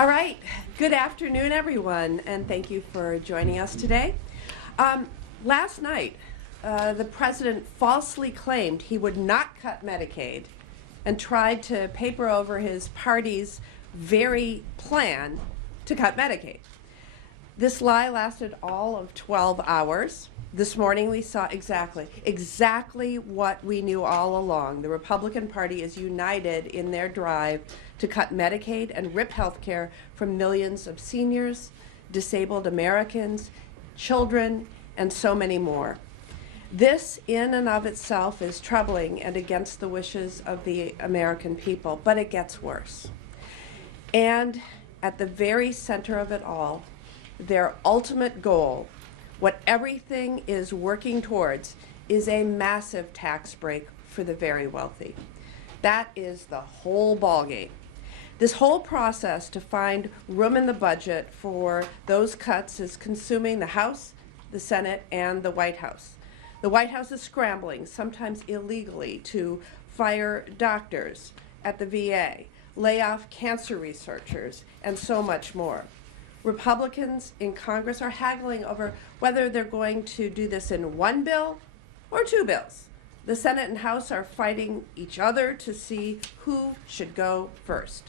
All right, good afternoon, everyone, and thank you for joining us today. Last night, the president falsely claimed he would not cut Medicaid and tried to paper over his party's very plan to cut Medicaid. This lie lasted all of 12 hours. This morning we saw exactly what we knew all along. The Republican Party is united in their drive to cut Medicaid and rip health care from millions of seniors, disabled Americans, children, and so many more. This in and of itself is troubling and against the wishes of the American people, but it gets worse. And at the very center of it all, their ultimate goal, what everything is working towards, is a massive tax break for the very wealthy. That is the whole ballgame. This whole process to find room in the budget for those cuts is consuming the House, the Senate, and the White House. The White House is scrambling, sometimes illegally, to fire doctors at the VA, lay off cancer researchers, and so much more. Republicans in Congress are haggling over whether they're going to do this in one bill or two bills. The Senate and House are fighting each other to see who should go first.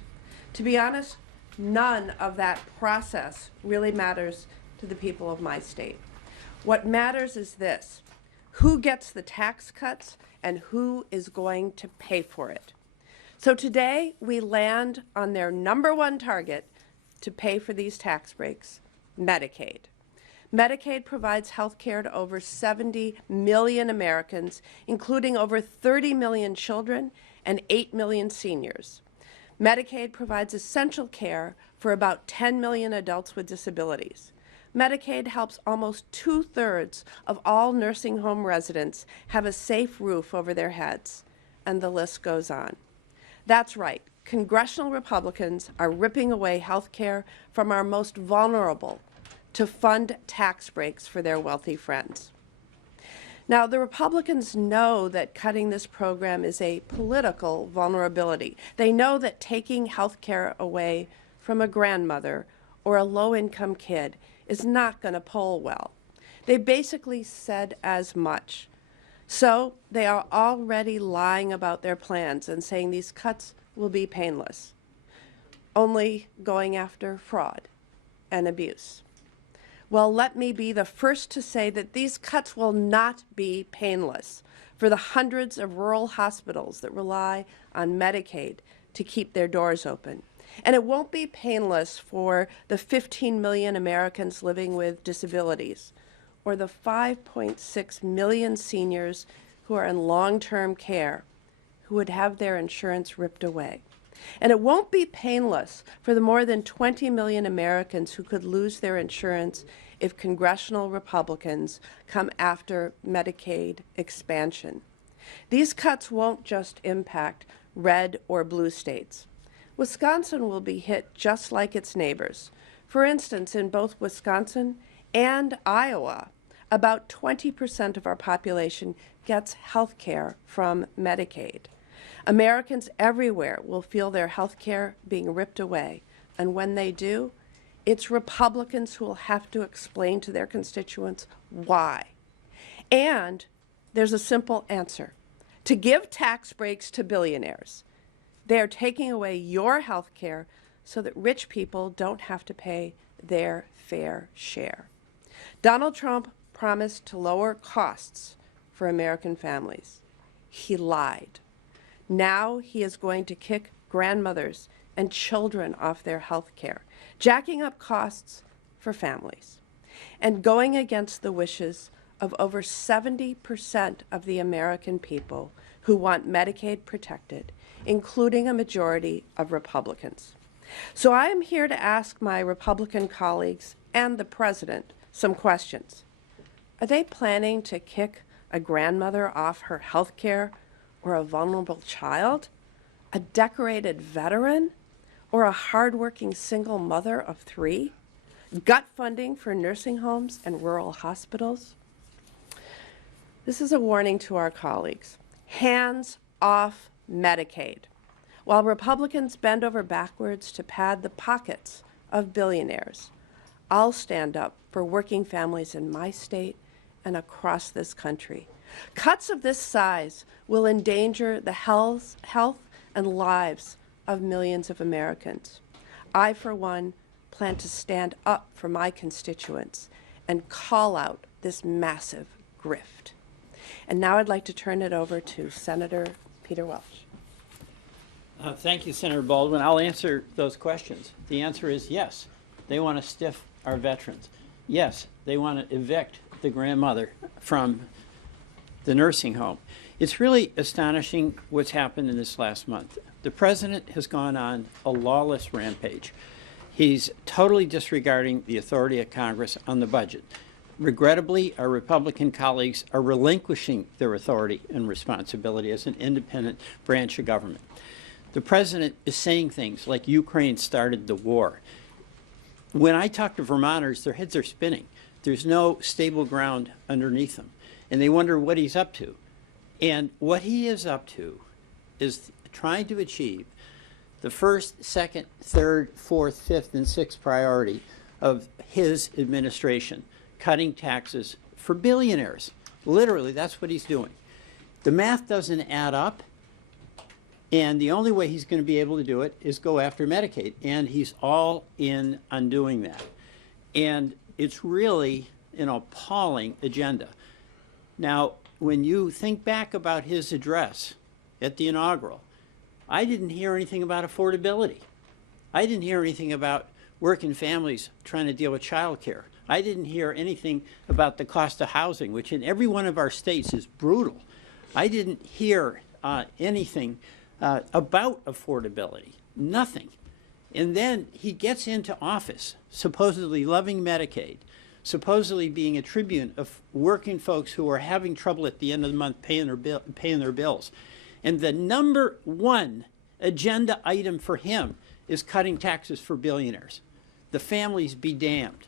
To be honest, none of that process really matters to the people of my state. What matters is this: who gets the tax cuts and who is going to pay for it. So today we land on their number one target to pay for these tax breaks: Medicaid. Medicaid provides health care to over 70 million Americans, including over 30 million children and 8 million seniors. Medicaid provides essential care for about 10 million adults with disabilities. Medicaid helps almost 2/3 of all nursing home residents have a safe roof over their heads, and the list goes on. That's right. Congressional Republicans are ripping away health care from our most vulnerable to fund tax breaks for their wealthy friends. Now, the Republicans know that cutting this program is a political vulnerability. They know that taking health care away from a grandmother or a low-income kid is not going to poll well. They basically said as much. So they are already lying about their plans and saying these cuts will be painless, only going after fraud and abuse. Well, let me be the first to say that these cuts will not be painless for the hundreds of rural hospitals that rely on Medicaid to keep their doors open. And it won't be painless for the 15 million Americans living with disabilities, or the 5.6 million seniors who are in long-term care who would have their insurance ripped away. And it won't be painless for the more than 20 million Americans who could lose their insurance if congressional Republicans come after Medicaid expansion. These cuts won't just impact red or blue states. Wisconsin will be hit just like its neighbors. For instance, in both Wisconsin and Iowa, about 20% of our population gets health care from Medicaid. Americans everywhere will feel their health care being ripped away, and when they do, it's Republicans who will have to explain to their constituents why. And there's a simple answer: to give tax breaks to billionaires. They are taking away your health care so that rich people don't have to pay their fair share. Donald Trump promised to lower costs for American families. He lied. Now he is going to kick grandmothers and children off their health care, jacking up costs for families, and going against the wishes of over 70% of the American people who want Medicaid protected, including a majority of Republicans. So I am here to ask my Republican colleagues and the president some questions. Are they planning to kick a grandmother off her health care, or a vulnerable child, a decorated veteran, or a hardworking single mother of 3? Gut funding for nursing homes and rural hospitals? This is a warning to our colleagues. Hands off Medicaid. While Republicans bend over backwards to pad the pockets of billionaires, I'll stand up for working families in my state and across this country. Cuts of this size will endanger the health and lives of millions of Americans. I, for one, plan to stand up for my constituents and call out this massive grift. And now I'd like to turn it over to Senator Peter Welch. Thank you, Senator Baldwin. I'll answer those questions. The answer is yes. They want to stiff our veterans. Yes, they want to evict the grandmother from the nursing home. It's really astonishing what's happened in this last month. The president has gone on a lawless rampage. He's totally disregarding the authority of Congress on the budget. Regrettably, our Republican colleagues are relinquishing their authority and responsibility as an independent branch of government. The president is saying things like Ukraine started the war. When I talk to Vermonters, their heads are spinning. There's no stable ground underneath them, and they wonder what he's up to. And what he is up to is trying to achieve the first, second, third, fourth, fifth, and sixth priority of his administration, cutting taxes for billionaires. Literally, that's what he's doing. The math doesn't add up, and the only way he's going to be able to do it is go after Medicaid, and he's all in on doing that. And it's really an appalling agenda. Now, when you think back about his address at the inaugural, I didn't hear anything about affordability. I didn't hear anything about working families trying to deal with child care. I didn't hear anything about the cost of housing, which in every one of our states is brutal. I didn't hear anything about affordability, nothing. And then he gets into office, supposedly loving Medicaid, supposedly being a tribune of working folks who are having trouble at the end of the month paying their bills. And the number one agenda item for him is cutting taxes for billionaires. The families be damned.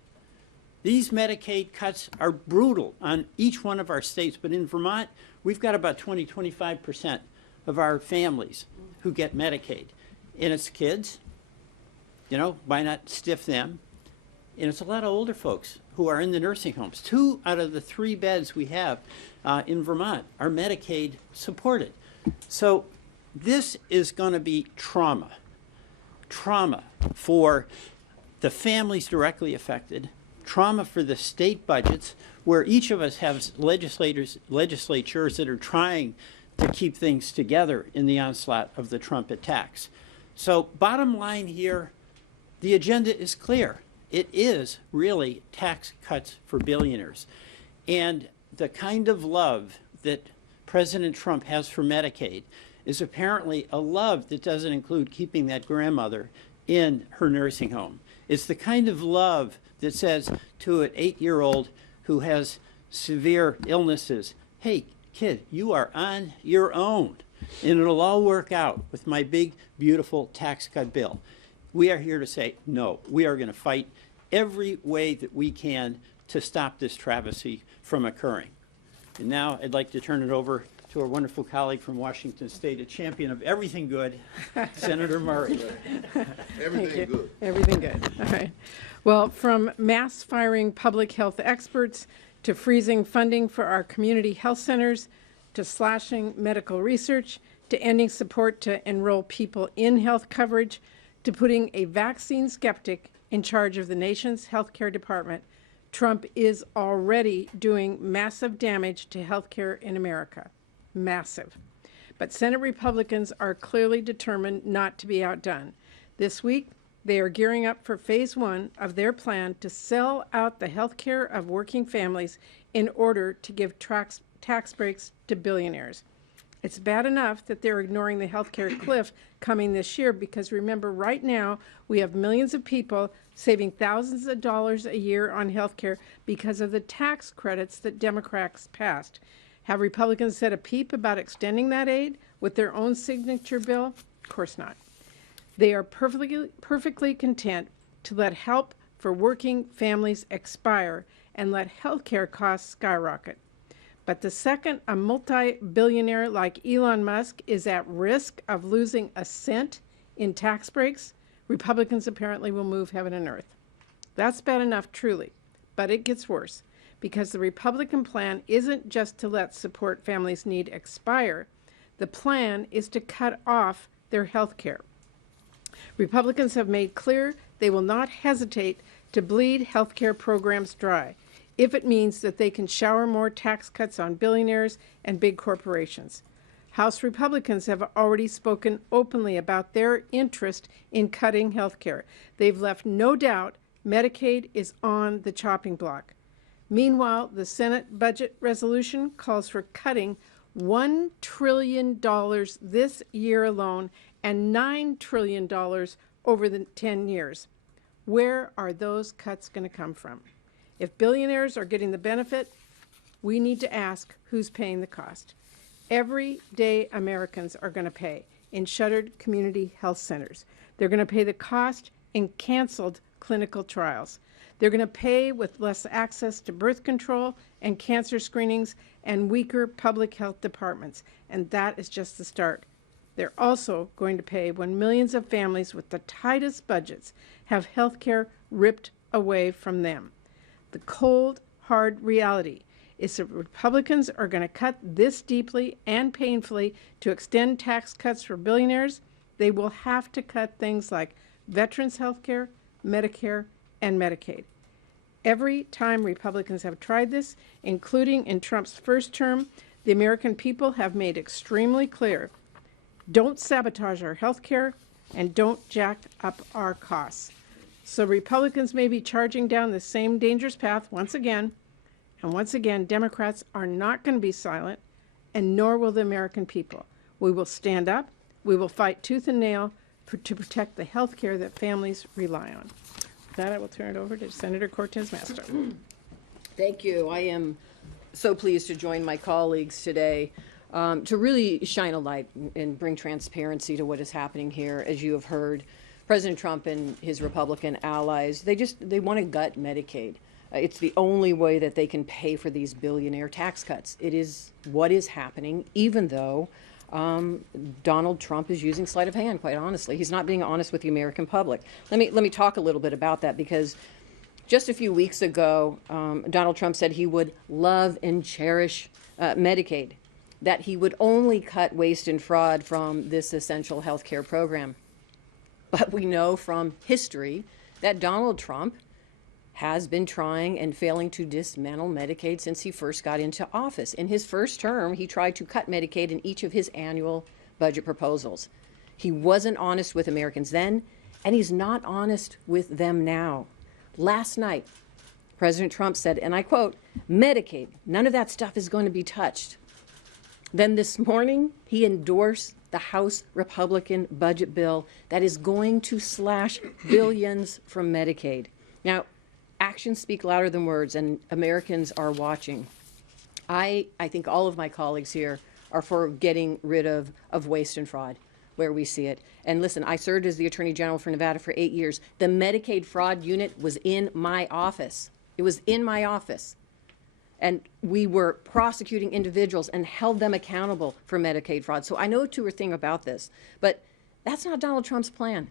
These Medicaid cuts are brutal on each one of our states, but in Vermont, we've got about 25% of our families who get Medicaid. And it's kids, you know, why not stiff them? And it's a lot of older folks who are in the nursing homes. 2 out of the 3 beds we have in Vermont are Medicaid supported. So this is going to be trauma for the families directly affected, trauma for the state budgets, where each of us have legislatures that are trying to keep things together in the onslaught of the Trump attacks. So bottom line here, the agenda is clear. It is really tax cuts for billionaires. And the kind of love that President Trump has for Medicaid is apparently a love that doesn't include keeping that grandmother in her nursing home. It's the kind of love that says to an 8-year-old who has severe illnesses, hey, kid, you are on your own, and it'll all work out with my big, beautiful tax cut bill. We are here to say, no, we are going to fight every way that we can to stop this travesty from occurring. And now I'd like to turn it over to our wonderful colleague from Washington State, a champion of everything good, Senator Murray. Everything good. Everything good. All right. Well, from mass firing public health experts to freezing funding for our community health centers to slashing medical research to ending support to enroll people in health coverage to putting a vaccine skeptic in charge of the nation's healthcare department, Trump is already doing massive damage to healthcare in America. Massive. But Senate Republicans are clearly determined not to be outdone. This week, they are gearing up for phase 1 of their plan to sell out the healthcare of working families in order to give tax breaks to billionaires. It's bad enough that they're ignoring the healthcare cliff coming this year because remember, right now, we have millions of people saving thousands of dollars a year on healthcare because of the tax credits that Democrats passed. Have Republicans said a peep about extending that aid with their own signature bill? Of course not. They are perfectly content to let help for working families expire and let healthcare costs skyrocket. But the second a multi-billionaire like Elon Musk is at risk of losing a cent in tax breaks, Republicans apparently will move heaven and earth. That's bad enough, truly, but it gets worse because the Republican plan isn't just to let support families need expire. The plan is to cut off their health care. Republicans have made clear they will not hesitate to bleed health care programs dry if it means that they can shower more tax cuts on billionaires and big corporations. House Republicans have already spoken openly about their interest in cutting health care. They've left no doubt Medicaid is on the chopping block. Meanwhile, the Senate budget resolution calls for cutting $1 trillion this year alone and $9 trillion over the 10 years. Where are those cuts going to come from? If billionaires are getting the benefit, we need to ask who's paying the cost. Everyday Americans are going to pay in shuttered community health centers. They're going to pay the cost in canceled clinical trials. They're going to pay with less access to birth control and cancer screenings and weaker public health departments. And that is just the start. They're also going to pay when millions of families with the tightest budgets have health care ripped away from them. The cold, hard reality is that Republicans are going to cut this deeply and painfully to extend tax cuts for billionaires. They will have to cut things like veterans' health care, Medicare, and Medicaid. Every time Republicans have tried this, including in Trump's first term, the American people have made extremely clear, don't sabotage our health care and don't jack up our costs. So Republicans may be charging down the same dangerous path once again, and once again, Democrats are not going to be silent, and nor will the American people. We will stand up, we will fight tooth and nail to protect the health care that families rely on. With that, I will turn it over to Senator Cortez Masto. Thank you. I am so pleased to join my colleagues today to really shine a light and bring transparency to what is happening here. As you have heard, President Trump and his Republican allies, they want to gut Medicaid. It's the only way that they can pay for these billionaire tax cuts. It is what is happening, even though Donald Trump is using sleight of hand, quite honestly. He's not being honest with the American public. Let me talk a little bit about that, because just a few weeks ago, Donald Trump said he would love and cherish Medicaid, that he would only cut waste and fraud from this essential health care program. But we know from history that Donald Trump has been trying and failing to dismantle Medicaid since he first got into office. In his first term, he tried to cut Medicaid in each of his annual budget proposals. He wasn't honest with Americans then, and he's not honest with them now. Last night, President Trump said, and I quote, "Medicaid, none of that stuff is going to be touched." Then this morning, he endorsed the House Republican budget bill that is going to slash billions from Medicaid. Now, actions speak louder than words, and Americans are watching. I think all of my colleagues here are for getting rid of waste and fraud where we see it. And listen, I served as the Attorney General for Nevada for 8 years. The Medicaid fraud unit was in my office. It was in my office. And we were prosecuting individuals and held them accountable for Medicaid fraud. So I know a thing about this, but that's not Donald Trump's plan.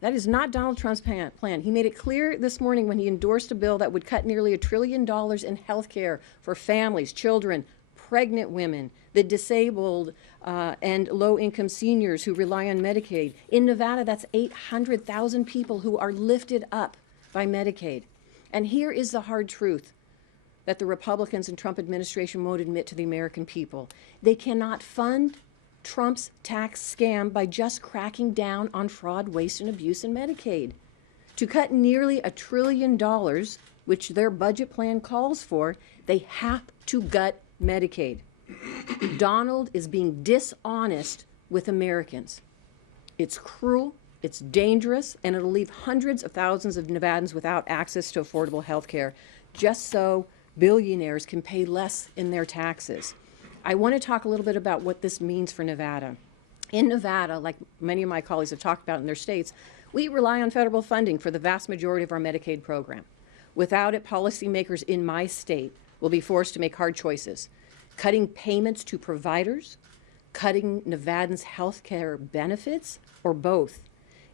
That is not Donald Trump's plan. He made it clear this morning when he endorsed a bill that would cut nearly $1 trillion in health care for families, children, pregnant women, the disabled, and low-income seniors who rely on Medicaid. In Nevada, that's 800,000 people who are lifted up by Medicaid. And here is the hard truth that the Republicans and Trump administration won't admit to the American people. They cannot fund Trump's tax scam by just cracking down on fraud, waste, and abuse in Medicaid. To cut nearly $1 trillion, which their budget plan calls for, they have to gut Medicaid. Donald is being dishonest with Americans. It's cruel, it's dangerous, and it'll leave hundreds of thousands of Nevadans without access to affordable health care, just so billionaires can pay less in their taxes. I want to talk a little bit about what this means for Nevada. In Nevada, like many of my colleagues have talked about in their states, we rely on federal funding for the vast majority of our Medicaid program. Without it, policymakers in my state will be forced to make hard choices, cutting payments to providers, cutting Nevadans' health care benefits, or both.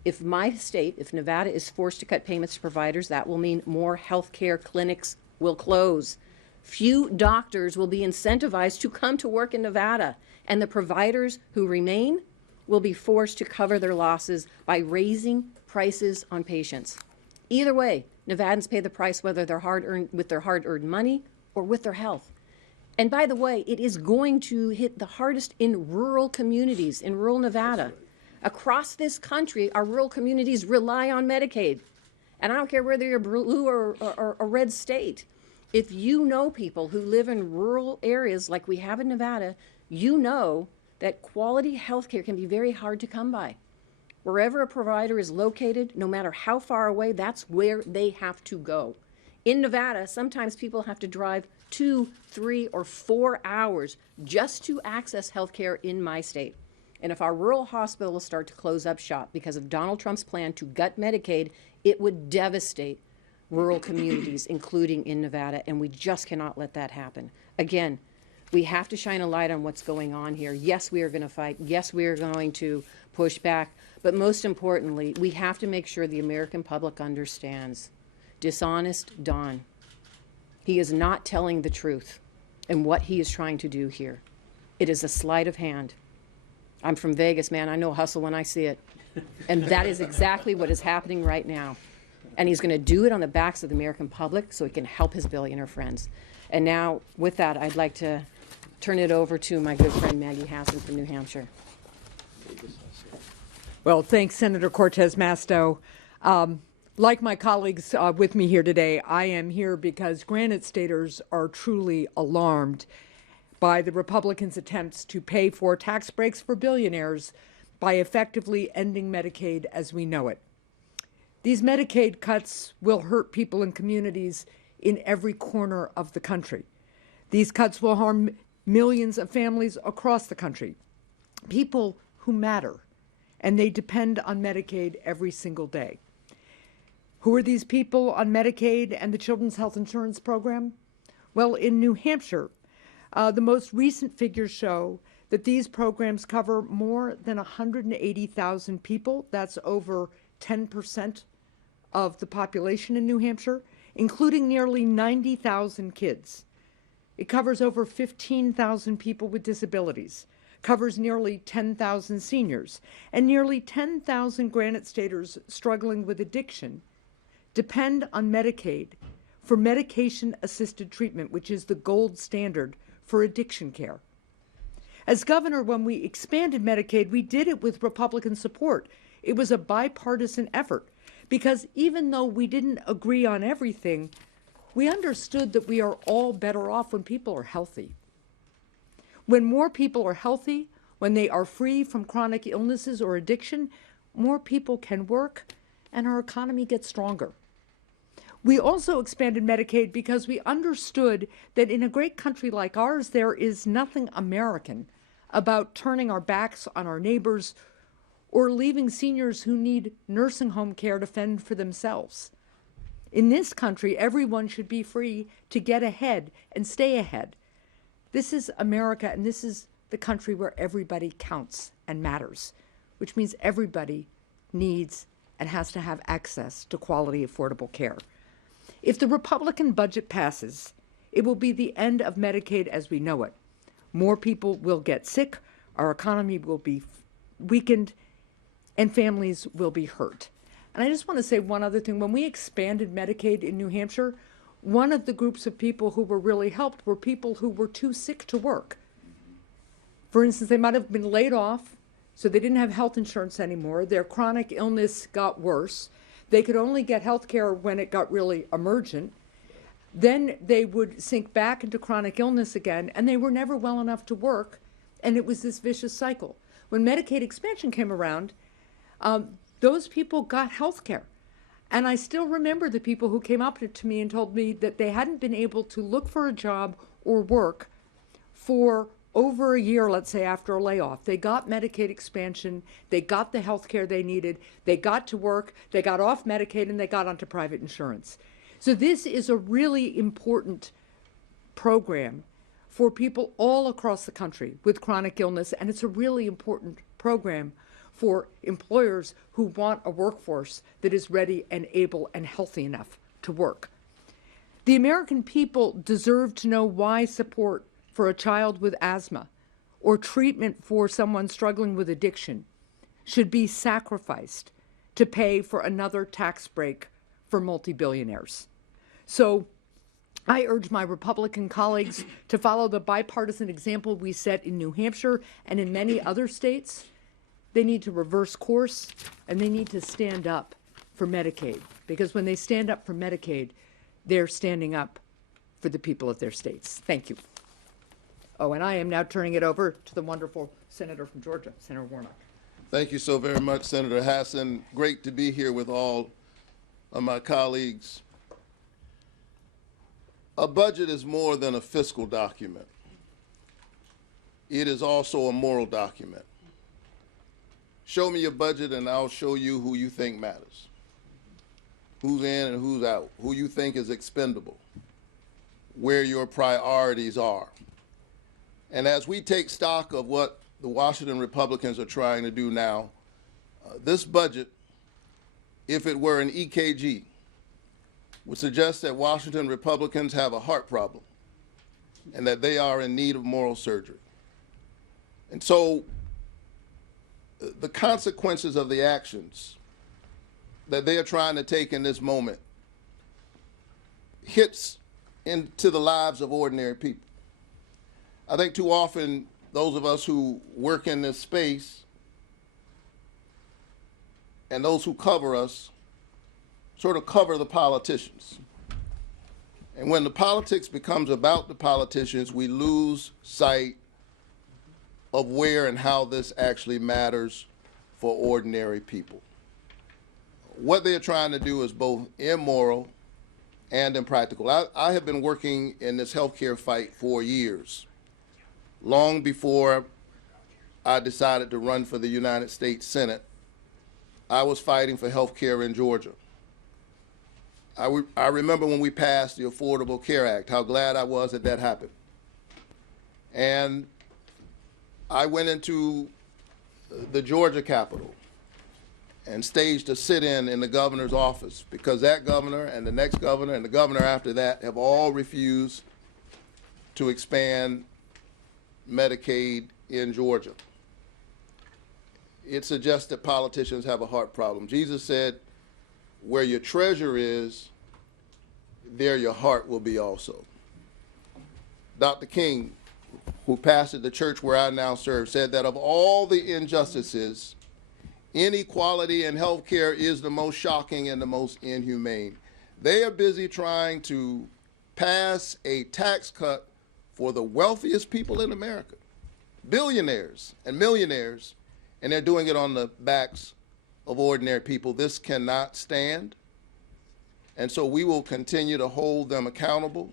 If Nevada is forced to cut payments to providers, that will mean more health care clinics will close. Few doctors will be incentivized to come to work in Nevada, and the providers who remain will be forced to cover their losses by raising prices on patients. Either way, Nevadans pay the price whether they're with their hard-earned money or with their health. And by the way, it is going to hit the hardest in rural communities, in rural Nevada. Across this country, our rural communities rely on Medicaid. And I don't care whether you're blue or a red state. If you know people who live in rural areas like we have in Nevada, you know that quality health care can be very hard to come by. Wherever a provider is located, no matter how far away, that's where they have to go. In Nevada, sometimes people have to drive 2, 3, or 4 hours just to access health care in my state. And if our rural hospitals start to close up shop because of Donald Trump's plan to gut Medicaid, it would devastate rural communities, including in Nevada, and we just cannot let that happen. Again, we have to shine a light on what's going on here. Yes, we are going to fight. Yes, we are going to push back. But most importantly, we have to make sure the American public understands. Dishonest Don. He is not telling the truth in what he is trying to do here. It is a sleight of hand. I'm from Vegas, man. I know hustle when I see it. And that is exactly what is happening right now. And he's going to do it on the backs of the American public so he can help his billionaire friends. And now, with that, I'd like to turn it over to my good friend Maggie Hassan from New Hampshire. Well, thanks, Senator Cortez Masto. Like my colleagues with me here today, I am here because Granite Staters are truly alarmed by the Republicans' attempts to pay for tax breaks for billionaires by effectively ending Medicaid as we know it. These Medicaid cuts will hurt people in communities in every corner of the country. These cuts will harm millions of families across the country, people who matter, and they depend on Medicaid every single day. Who are these people on Medicaid and the Children's Health Insurance Program? Well, in New Hampshire, the most recent figures show that these programs cover more than 180,000 people. That's over 10% of the population in New Hampshire, including nearly 90,000 kids. It covers over 15,000 people with disabilities, covers nearly 10,000 seniors, and nearly 10,000 Granite Staters struggling with addiction depend on Medicaid for medication-assisted treatment, which is the gold standard for addiction care. As governor, when we expanded Medicaid, we did it with Republican support. It was a bipartisan effort because even though we didn't agree on everything, we understood that we are all better off when people are healthy. When more people are healthy, when they are free from chronic illnesses or addiction, more people can work and our economy gets stronger. We also expanded Medicaid because we understood that in a great country like ours, there is nothing American about turning our backs on our neighbors or leaving seniors who need nursing home care to fend for themselves. In this country, everyone should be free to get ahead and stay ahead. This is America, and this is the country where everybody counts and matters, which means everybody needs and has to have access to quality, affordable care. If the Republican budget passes, it will be the end of Medicaid as we know it. More people will get sick, our economy will be weakened, and families will be hurt. And I just want to say one other thing. When we expanded Medicaid in New Hampshire, one of the groups of people who were really helped were people who were too sick to work. For instance, they might have been laid off, so they didn't have health insurance anymore. Their chronic illness got worse. They could only get health care when it got really emergent. Then they would sink back into chronic illness again, and they were never well enough to work, and it was this vicious cycle. When Medicaid expansion came around, those people got health care. And I still remember the people who came up to me and told me that they hadn't been able to look for a job or work for over a year, let's say, after a layoff. They got Medicaid expansion, they got the health care they needed, they got to work, they got off Medicaid, and they got onto private insurance. So this is a really important program for people all across the country with chronic illness, and it's a really important program for employers who want a workforce that is ready and able and healthy enough to work. The American people deserve to know why support for a child with asthma or treatment for someone struggling with addiction should be sacrificed to pay for another tax break for multi-billionaires. So I urge my Republican colleagues to follow the bipartisan example we set in New Hampshire and in many other states. They need to reverse course, and they need to stand up for Medicaid, because when they stand up for Medicaid, they're standing up for the people of their states. Thank you. Oh, and I am now turning it over to the wonderful senator from Georgia, Senator Warnock. Thank you so very much, Senator Hassan. Great to be here with all of my colleagues. A budget is more than a fiscal document. It is also a moral document. Show me your budget and I'll show you who you think matters. Who's in and who's out, who you think is expendable, where your priorities are. And as we take stock of what the Washington Republicans are trying to do now, this budget, if it were an EKG, would suggest that Washington Republicans have a heart problem and that they are in need of moral surgery. And so the consequences of the actions that they are trying to take in this moment hits into the lives of ordinary people. I think too often those of us who work in this space and those who cover us sort of cover the politicians. And when the politics becomes about the politicians, we lose sight of where and how this actually matters for ordinary people. What they are trying to do is both immoral and impractical. I have been working in this healthcare fight for years, long before I decided to run for the United States Senate. I was fighting for healthcare in Georgia. I remember when we passed the Affordable Care Act, how glad I was that that happened. And I went into the Georgia Capitol and staged a sit-in in the governor's office, because that governor and the next governor and the governor after that have all refused to expand Medicaid in Georgia. It suggests that politicians have a heart problem. Jesus said, where your treasure is, there your heart will be also. Dr. King, who pastored the church where I now serve, said that of all the injustices, inequality in health care is the most shocking and the most inhumane. They are busy trying to pass a tax cut for the wealthiest people in America, billionaires and millionaires, and they're doing it on the backs of ordinary people. This cannot stand. And so we will continue to hold them accountable,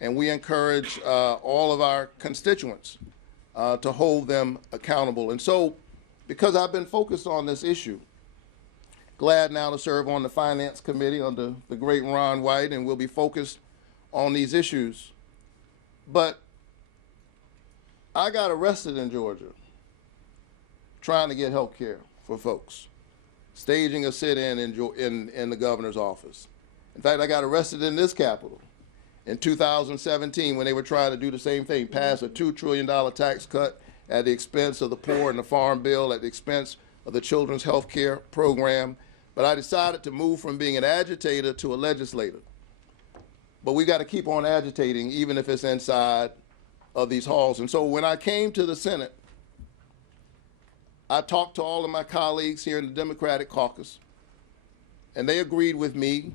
and we encourage all of our constituents to hold them accountable. And so, because I've been focused on this issue, glad now to serve on the Finance Committee under the great Ron White, and we'll be focused on these issues. But I got arrested in Georgia trying to get health care for folks, staging a sit-in in the governor's office. In fact, I got arrested in this Capitol in 2017 when they were trying to do the same thing, pass a $2 trillion tax cut at the expense of the poor and the farm bill, at the expense of the children's health care program. But I decided to move from being an agitator to a legislator. But we got to keep on agitating, even if it's inside of these halls. And so when I came to the Senate, I talked to all of my colleagues here in the Democratic caucus, and they agreed with me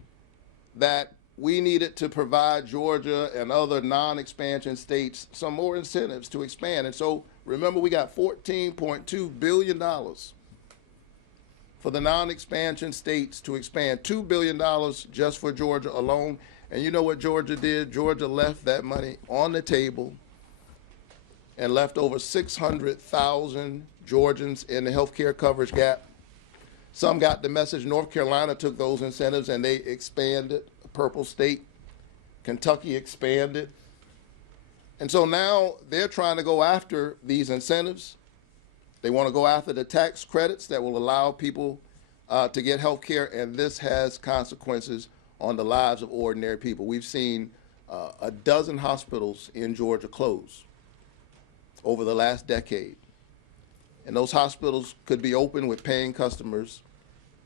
that we needed to provide Georgia and other non-expansion states some more incentives to expand. And so remember, we got $14.2 billion for the non-expansion states to expand, $2 billion just for Georgia alone. And you know what Georgia did? Georgia left that money on the table and left over 600,000 Georgians in the health care coverage gap. Some got the message. North Carolina took those incentives and they expanded, a purple state. Kentucky expanded. And so now they're trying to go after these incentives. They want to go after the tax credits that will allow people to get health care, and this has consequences on the lives of ordinary people. We've seen a dozen hospitals in Georgia close over the last decade. And those hospitals could be open with paying customers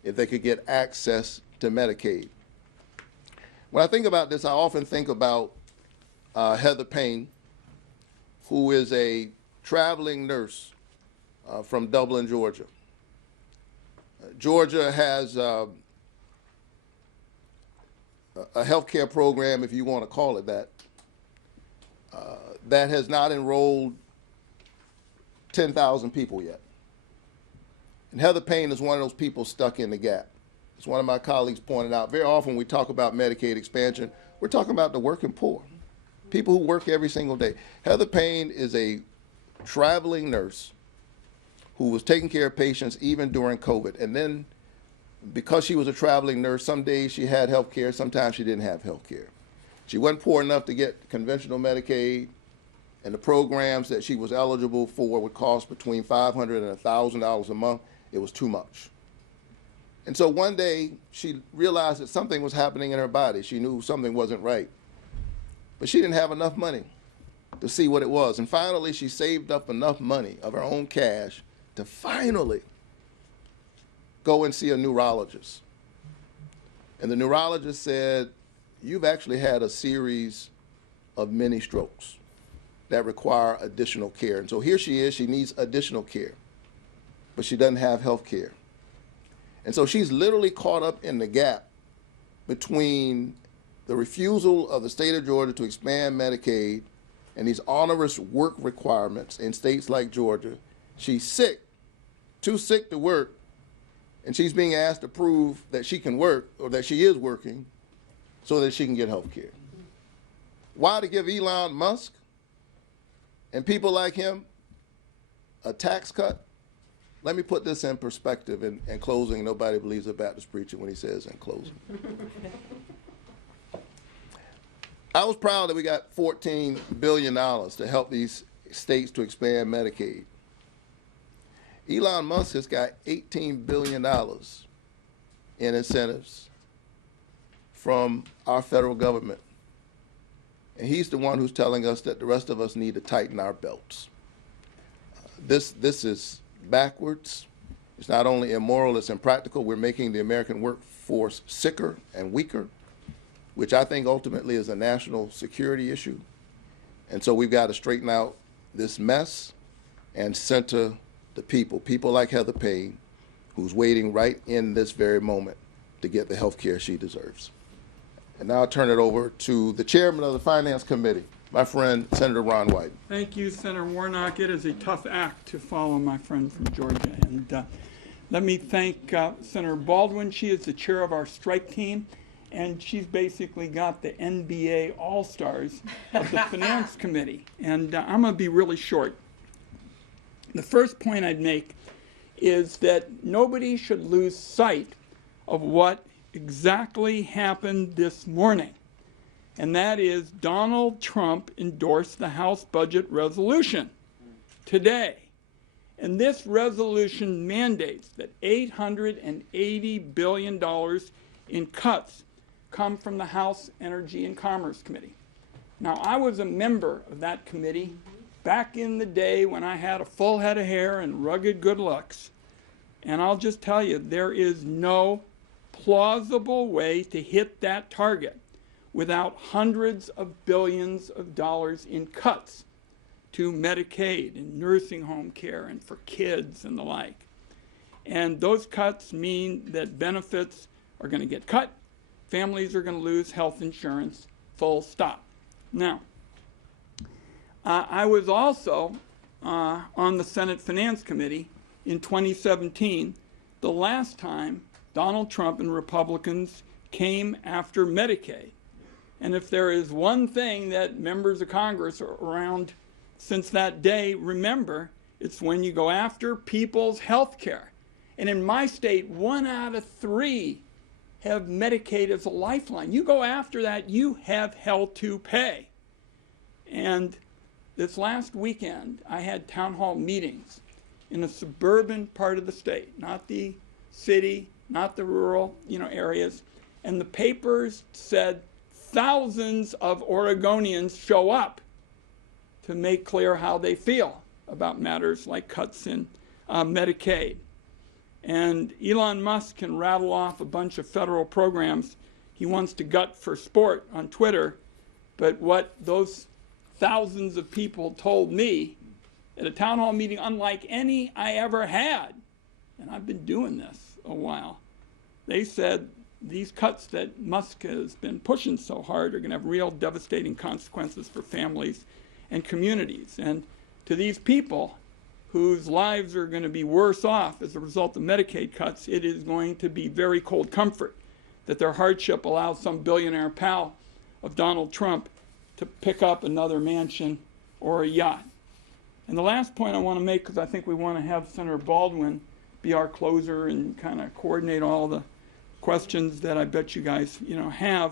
if they could get access to Medicaid. When I think about this, I often think about Heather Payne, who is a traveling nurse from Dublin, Georgia. Georgia has a healthcare program, if you want to call it that, that has not enrolled 10,000 people yet. And Heather Payne is one of those people stuck in the gap. As one of my colleagues pointed out, very often we talk about Medicaid expansion, we're talking about the working poor, people who work every single day. Heather Payne is a traveling nurse who was taking care of patients even during COVID. And then because she was a traveling nurse, some days she had health care, sometimes she didn't have health care. She wasn't poor enough to get conventional Medicaid, and the programs that she was eligible for would cost between $500 and $1,000 a month. It was too much. And so one day she realized that something was happening in her body. She knew something wasn't right, but she didn't have enough money to see what it was. And finally she saved up enough money of her own cash to finally go and see a neurologist. And the neurologist said, you've actually had a series of mini strokes that require additional care. And so here she is, she needs additional care, but she doesn't have health care. And so she's literally caught up in the gap between the refusal of the state of Georgia to expand Medicaid and these onerous work requirements in states like Georgia. She's sick, too sick to work, and she's being asked to prove that she can work or that she is working so that she can get health care. Why to give Elon Musk and people like him a tax cut? Let me put this in perspective in closing. Nobody believes a Baptist preacher when he says in closing. I was proud that we got $14 billion to help these states to expand Medicaid. Elon Musk has got $18 billion in incentives from our federal government. And he's the one who's telling us that the rest of us need to tighten our belts. This is backwards. It's not only immoral, it's impractical. We're making the American workforce sicker and weaker, which I think ultimately is a national security issue. And so we've got to straighten out this mess and center the people like Heather Payne, who's waiting right in this very moment to get the health care she deserves. And now I'll turn it over to the chairman of the Finance Committee, my friend, Senator Ron Wyden. Thank you, Senator Warnock. It is a tough act to follow my friend from Georgia. And let me thank Senator Baldwin. She is the chair of our strike team, and she's basically got the NBA All-Stars of the Finance Committee. And I'm going to be really short. The first point I'd make is that nobody should lose sight of what exactly happened this morning. And that is Donald Trump endorsed the House budget resolution today. And this resolution mandates that $880 billion in cuts come from the House Energy and Commerce Committee. Now, I was a member of that committee back in the day when I had a full head of hair and rugged good looks. And I'll just tell you, there is no plausible way to hit that target without hundreds of billions of dollars in cuts to Medicaid and nursing home care and for kids and the like. And those cuts mean that benefits are going to get cut, families are going to lose health insurance, full stop. Now, I was also on the Senate Finance Committee in 2017, the last time Donald Trump and Republicans came after Medicaid. And if there is one thing that members of Congress around since that day remember, it's when you go after people's health care. And in my state, 1 out of 3 have Medicaid as a lifeline. You go after that, you have hell to pay. And this last weekend, I had town hall meetings in a suburban part of the state, not the city, not the rural, areas. And the papers said thousands of Oregonians show up to make clear how they feel about matters like cuts in Medicaid. And Elon Musk can rattle off a bunch of federal programs he wants to gut for sport on Twitter, but what those thousands of people told me at a town hall meeting unlike any I ever had, and I've been doing this a while, they said these cuts that Musk has been pushing so hard are going to have real devastating consequences for families and communities. And to these people whose lives are going to be worse off as a result of Medicaid cuts, it is going to be very cold comfort that their hardship allows some billionaire pal of Donald Trump to pick up another mansion or a yacht. And the last point I want to make, because I think we want to have Senator Baldwin be our closer and kind of coordinate all the questions that I bet you guys, have.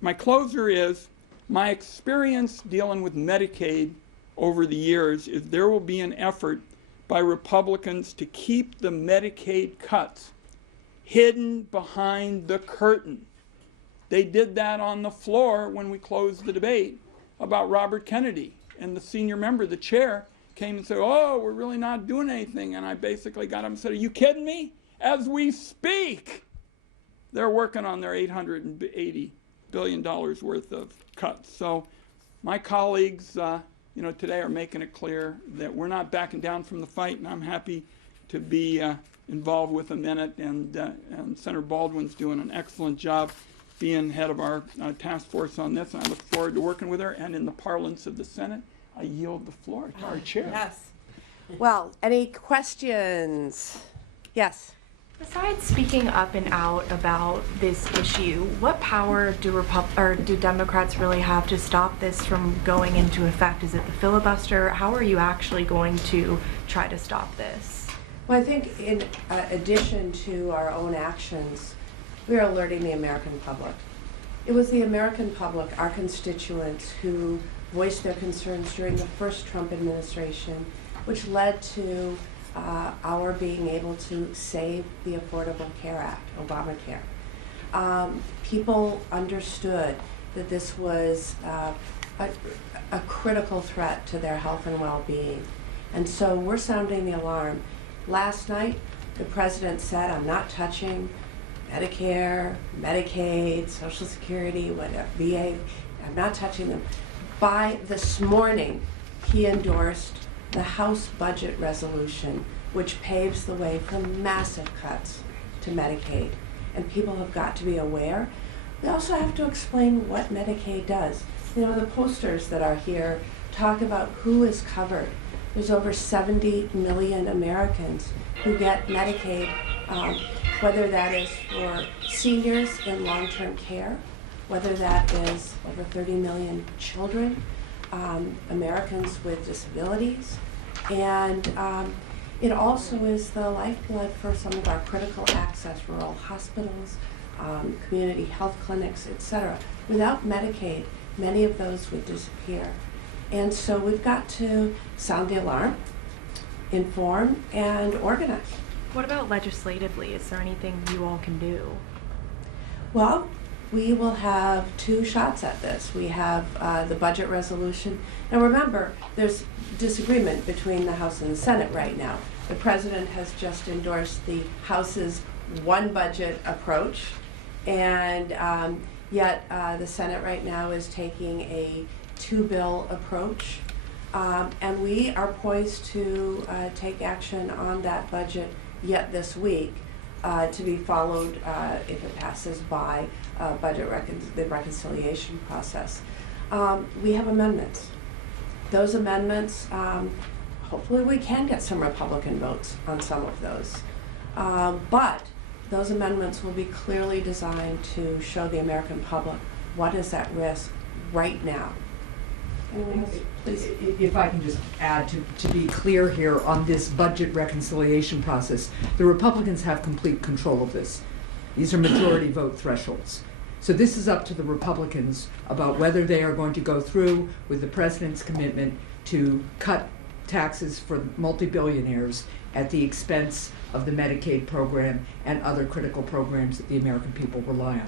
My closer is, my experience dealing with Medicaid over the years is there will be an effort by Republicans to keep the Medicaid cuts hidden behind the curtain. They did that on the floor when we closed the debate about Robert Kennedy. And the senior member, the chair, came and said, oh, we're really not doing anything. And I basically got him and said, are you kidding me? As we speak, they're working on their $880 billion worth of cuts. So my colleagues, today are making it clear that we're not backing down from the fight, and I'm happy to be involved with them in it. And Senator Baldwin's doing an excellent job being head of our task force on this, and I look forward to working with her. And in the parlance of the Senate, I yield the floor to our chair. Yes. Well, any questions? Yes. Besides speaking up and out about this issue, what power do Democrats really have to stop this from going into effect? Is it the filibuster? How are you actually going to try to stop this? Well, I think in addition to our own actions, we are alerting the American public. It was the American public, our constituents, who voiced their concerns during the first Trump administration, which led to our being able to save the Affordable Care Act, Obamacare. People understood that this was a critical threat to their health and well-being. And so we're sounding the alarm. Last night, the president said, I'm not touching Medicare, Medicaid, Social Security, whatever, VA, I'm not touching them. By this morning, he endorsed the House budget resolution, which paves the way for massive cuts to Medicaid. And people have got to be aware. We also have to explain what Medicaid does. The posters that are here talk about who is covered. There's over 70 million Americans who get Medicaid, whether that is for seniors in long-term care, whether that is over 30 million children, Americans with disabilities, and it also is the lifeblood for some of our critical access rural hospitals, community health clinics, etc. Without Medicaid, many of those would disappear. And so we've got to sound the alarm, inform, and organize. What about legislatively? Is there anything you all can do? Well, we will have two shots at this. We have the budget resolution. Now remember, there's disagreement between the House and the Senate right now. The president has just endorsed the House's one budget approach, and yet the Senate right now is taking a two-bill approach. And we are poised to take action on that budget yet this week, to be followed, if it passes, by the reconciliation process. We have amendments. Those amendments, hopefully we can get some Republican votes on some of those. But those amendments will be clearly designed to show the American public what is at risk right now. Anyone else? Please. If I can just add, to be clear here on this budget reconciliation process, the Republicans have complete control of this. These are majority vote thresholds. So this is up to the Republicans about whether they are going to go through with the president's commitment to cut taxes for multi-billionaires at the expense of the Medicaid program and other critical programs that the American people rely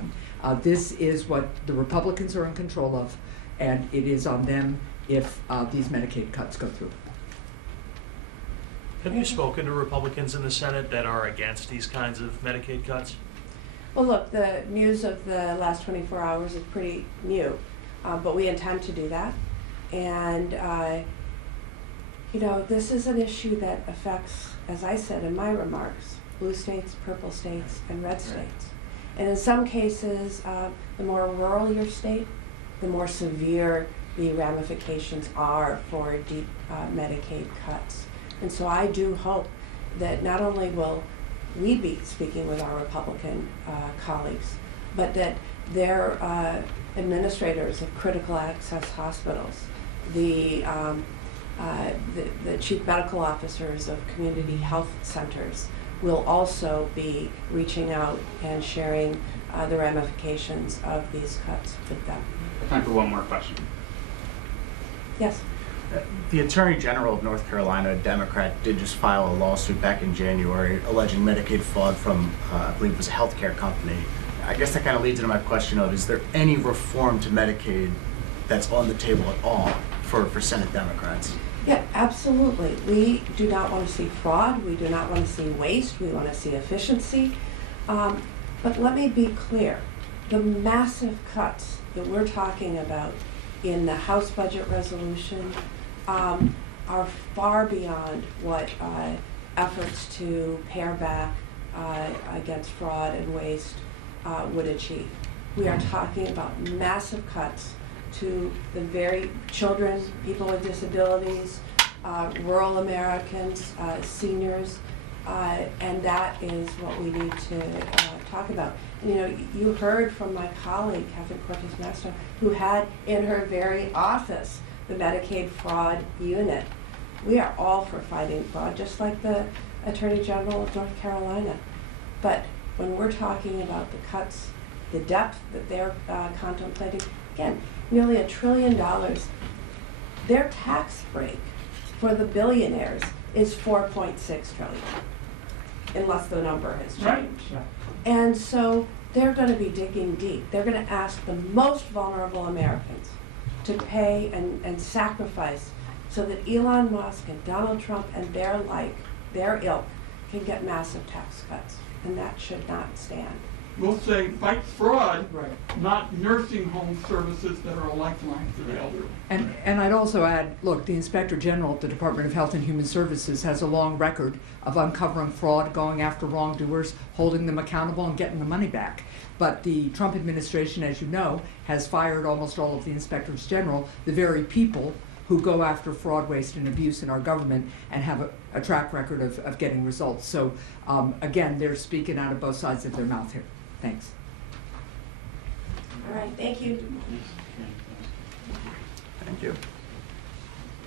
on. This is what the Republicans are in control of, and it is on them if these Medicaid cuts go through. Have you spoken to Republicans in the Senate that are against these kinds of Medicaid cuts? Well, look, the news of the last 24 hours is pretty new, but we intend to do that. And, you know, this is an issue that affects, as I said in my remarks, blue states, purple states, and red states. And in some cases, the more rural your state, the more severe the ramifications are for deep Medicaid cuts. And so I do hope that not only will we be speaking with our Republican colleagues, but that their administrators of critical access hospitals, the chief medical officers of community health centers will also be reaching out and sharing the ramifications of these cuts with them. Time for one more question. Yes. The Attorney General of North Carolina, a Democrat, did just file a lawsuit back in January alleging Medicaid fraud from, I believe it was a healthcare company. I guess that kind of leads into my question of, is there any reform to Medicaid that's on the table at all for Senate Democrats? Yeah, absolutely. We do not want to see fraud. We do not want to see waste. We want to see efficiency. But let me be clear. The massive cuts that we're talking about in the House budget resolution are far beyond what efforts to pare back against fraud and waste would achieve. We are talking about massive cuts to the very children, people with disabilities, rural Americans, seniors, and that is what we need to talk about. You know, you heard from my colleague, Catherine Cortez Masto, who had in her very office the Medicaid fraud unit. We are all for fighting fraud, just like the Attorney General of North Carolina. But when we're talking about the cuts, the depth that they're contemplating, again, nearly $1 trillion. Their tax break for the billionaires is $4.6 trillion, unless the number has changed. Right. Yeah. And so they're going to be digging deep. They're going to ask the most vulnerable Americans to pay and sacrifice so that Elon Musk and Donald Trump and their ilk, can get massive tax cuts. And that should not stand. We'll say fight fraud, Right. not nursing home services that are a lifeline to the elderly. And I'd also add, look, the Inspector General at the Department of Health and Human Services has a long record of uncovering fraud, going after wrongdoers, holding them accountable, and getting the money back. But the Trump administration, as you know, has fired almost all of the Inspectors General, the very people who go after fraud, waste, and abuse in our government and have a track record of getting results. So, again, they're speaking out of both sides of their mouth here. Thanks. All right, thank you. Thank you.